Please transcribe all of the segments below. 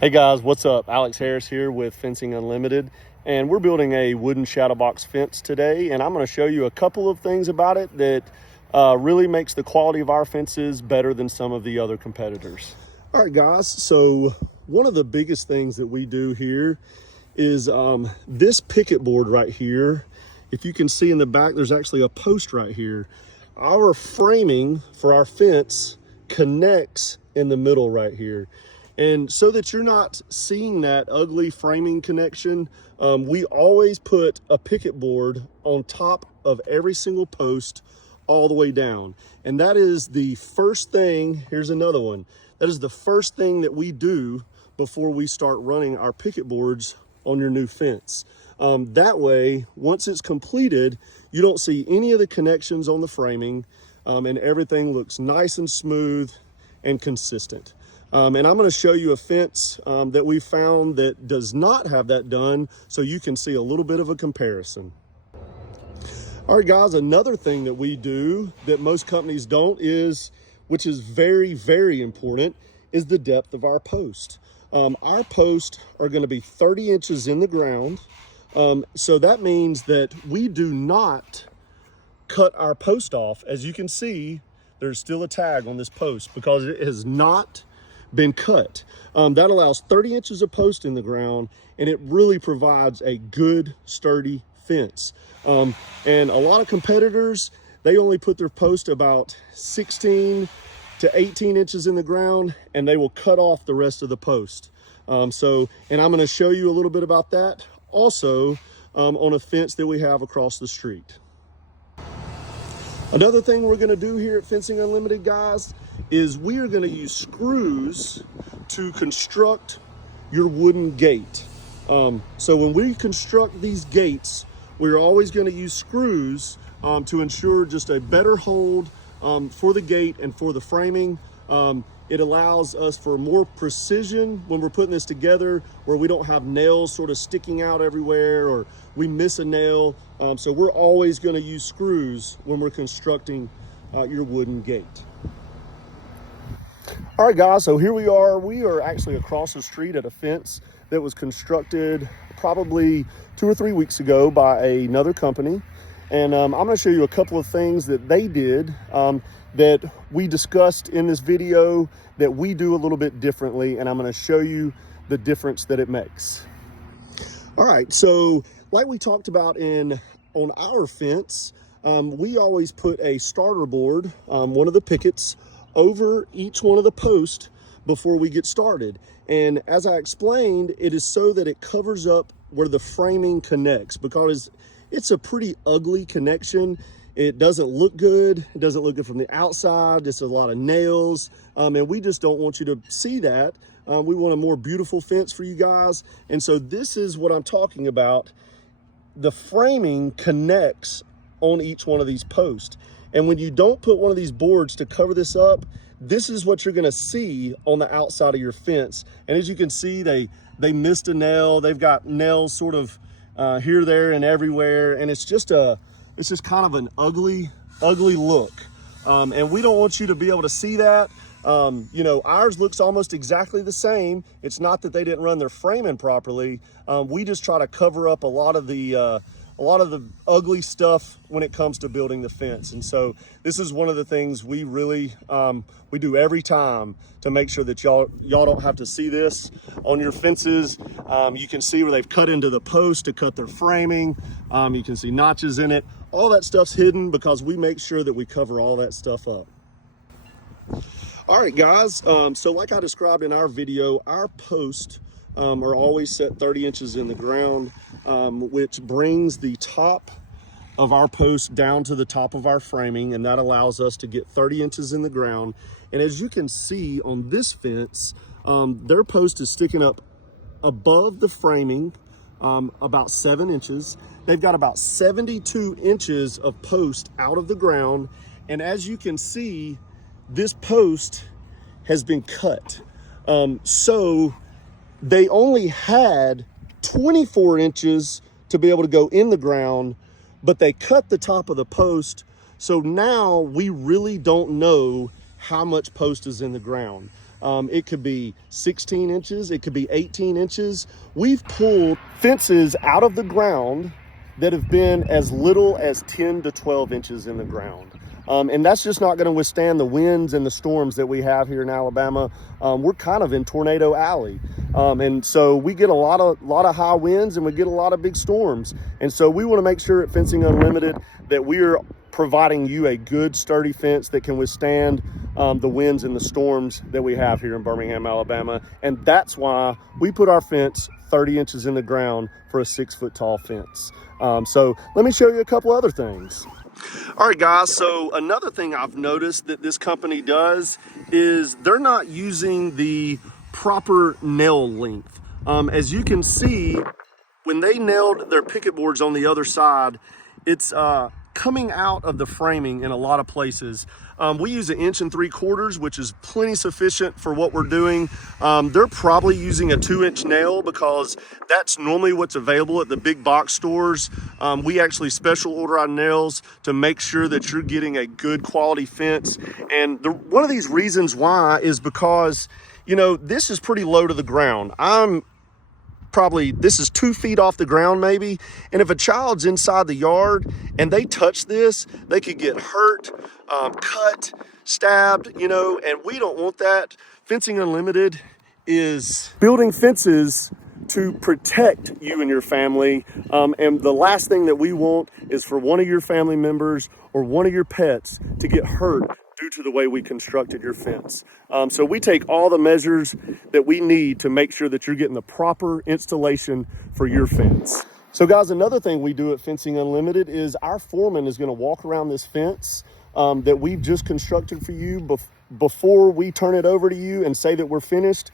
Hey guys, what's up? Alex Harris here with Fencing Unlimited, and we're building a wooden Shadowbox fence today, and I'm going to show you a couple of things about it that really makes the quality of our fences better than some of the other competitors. All right guys, so one of the biggest things that we do here is this picket board right here. If you can see in the back, there's actually a post right here. Our framing for our fence connects in the middle right here. And so that you're not seeing that ugly framing connection, we always put a picket board on top of every single post all the way down. And that is the first thing, here's another one. That is the first thing that we do before we start running our picket boards on your new fence. That way, once it's completed, you don't see any of the connections on the framing, and everything looks nice and smooth and consistent. And I'm going to show you a fence that we found that does not have that done, so you can see a little bit of a comparison. All right, guys, another thing that we do that most companies don't is, which is very, very important, is the depth of our post. Our posts are going to be 30 inches in the ground. So that means that we do not cut our post off. As you can see, there's still a tag on this post because it has not been cut. That allows 30 inches of post in the ground, and it really provides a good sturdy fence. And a lot of competitors, they only put their post about 16 to 18 inches in the ground, and they will cut off the rest of the post. And I'm going to show you a little bit about that also on a fence that we have across the street. Another thing we're going to do here at Fencing Unlimited, guys, is we are going to use screws to construct your wooden gate. So when we construct these gates, we're always going to use screws to ensure just a better hold for the gate and for the framing. It allows us for more precision when we're putting this together, where we don't have nails sort of sticking out everywhere or we miss a nail. So we're always going to use screws when we're constructing your wooden gate. All right, guys, so here we are. We are actually across the street at a fence that was constructed probably 2 or 3 weeks ago by another company. And I'm going to show you a couple of things that they did that we discussed in this video that we do a little bit differently, and I'm going to show you the difference that it makes. All right, so like we talked about on our fence, we always put a starter board, one of the pickets, over each one of the posts before we get started. And as I explained, it is so that it covers up where the framing connects, because it's a pretty ugly connection. It doesn't look good. It doesn't look good from the outside. It's a lot of nails. And we just don't want you to see that. We want a more beautiful fence for you guys. And so this is what I'm talking about. The framing connects on each one of these posts. And when you don't put one of these boards to cover this up, this is what you're going to see on the outside of your fence. And as you can see, they missed a nail. They've got nails sort of here, there, and everywhere. And it's just kind of an ugly look. And we don't want you to be able to see that. You know, ours looks almost exactly the same. It's not that they didn't run their framing properly. We just try to cover up a lot of the ugly stuff when it comes to building the fence. And so this is one of the things we really we do every time to make sure that y'all don't have to see this on your fences. You can see where they've cut into the post to cut their framing. You can see notches in it. All that stuff's hidden because we make sure that we cover all that stuff up. All right, guys, so like I described in our video, our posts are always set 30 inches in the ground, which brings the top of our post down to the top of our framing, and that allows us to get 30 inches in the ground. And as you can see on this fence, their post is sticking up above the framing about 7 inches. They've got about 72 inches of post out of the ground. And as you can see, this post has been cut. So they only had 24 inches to be able to go in the ground, but they cut the top of the post. So now we really don't know how much post is in the ground. It could be 16 inches. It could be 18 inches. We've pulled fences out of the ground that have been as little as 10 to 12 inches in the ground. And that's just not going to withstand the winds and the storms that we have here in Alabama. We're kind of in Tornado Alley. And so we get a lot of high winds and we get a lot of big storms. And so we want to make sure at Fencing Unlimited that we're providing you a good sturdy fence that can withstand the winds and the storms that we have here in Birmingham, Alabama. And that's why we put our fence 30 inches in the ground for a 6-foot tall fence. So let me show you a couple other things. All right, guys, so another thing I've noticed that this company does is they're not using the proper nail length. As you can see, when they nailed their picket boards on the other side, it's coming out of the framing in a lot of places. We use 1 3/4 inches, which is plenty sufficient for what we're doing. They're probably using a 2-inch nail because that's normally what's available at the big box stores. We actually special order our nails to make sure that you're getting a good quality fence. And one of these reasons why is because, you know, this is pretty low to the ground. This is 2 feet off the ground maybe, and if a child's inside the yard and they touch this, they could get hurt, cut, stabbed, you know, and we don't want that. Fencing Unlimited is building fences to protect you and your family, and the last thing that we want is for one of your family members or one of your pets to get hurt due to the way we constructed your fence. So we take all the measures that we need to make sure that you're getting the proper installation for your fence. So guys, another thing we do at Fencing Unlimited is our foreman is gonna walk around this fence that we've just constructed for you before we turn it over to you and say that we're finished,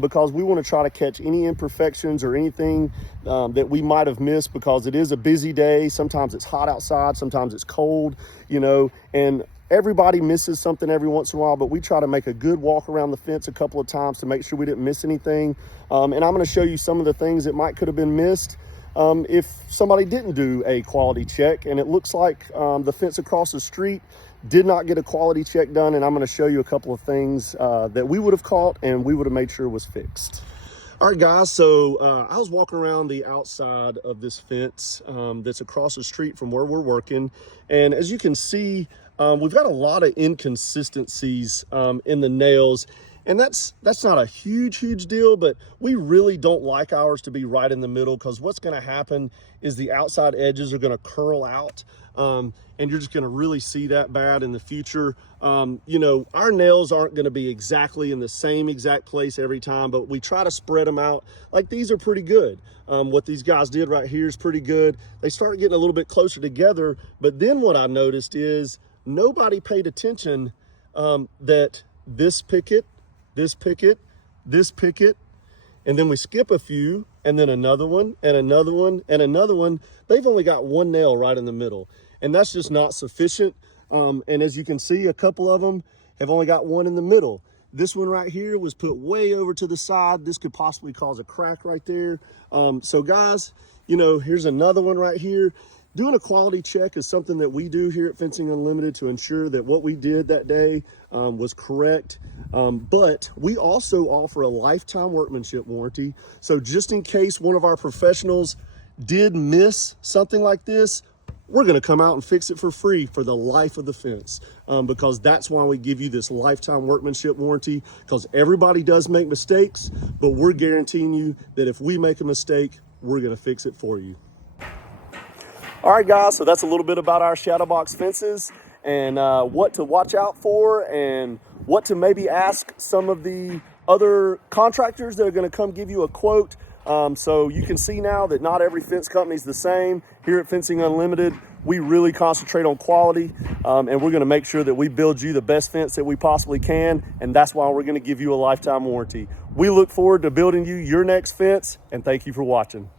because we want to try to catch any imperfections or anything that we might have missed, because it is a busy day. Sometimes it's hot outside, sometimes it's cold, you know, and everybody misses something every once in a while, but we try to make a good walk around the fence a couple of times to make sure we didn't miss anything. And I'm going to show you some of the things that could have been missed if somebody didn't do a quality check. And it looks like the fence across the street did not get a quality check done, and I'm going to show you a couple of things that we would have caught and we would have made sure was fixed. All right, guys, so I was walking around the outside of this fence that's across the street from where we're working, and as you can see, we've got a lot of inconsistencies in the nails, and that's not a huge deal, but we really don't like ours to be right in the middle, because what's going to happen is the outside edges are going to curl out, and you're just going to really see that bad in the future. You know, our nails aren't going to be exactly in the same exact place every time, but we try to spread them out. Like, these are pretty good. What these guys did right here is pretty good. They start getting a little bit closer together, but then what I noticed is nobody paid attention that this picket, this picket, this picket, and then we skip a few, and then another one, and another one, and another one. They've only got one nail right in the middle, and that's just not sufficient. And as you can see, a couple of them have only got one in the middle. This one right here was put way over to the side. This could possibly cause a crack right there. So guys, you know, here's another one right here. Doing a quality check is something that we do here at Fencing Unlimited to ensure that what we did that day was correct. But we also offer a lifetime workmanship warranty. So just in case one of our professionals did miss something like this, we're going to come out and fix it for free for the life of the fence, because that's why we give you this lifetime workmanship warranty, because everybody does make mistakes, but we're guaranteeing you that if we make a mistake, we're going to fix it for you. All right, guys, so that's a little bit about our Shadowbox fences and what to watch out for and what to maybe ask some of the other contractors that are going to come give you a quote. So you can see now that not every fence company is the same. Here at Fencing Unlimited, we really concentrate on quality, and we're going to make sure that we build you the best fence that we possibly can, and that's why we're going to give you a lifetime warranty. We look forward to building you your next fence, and thank you for watching.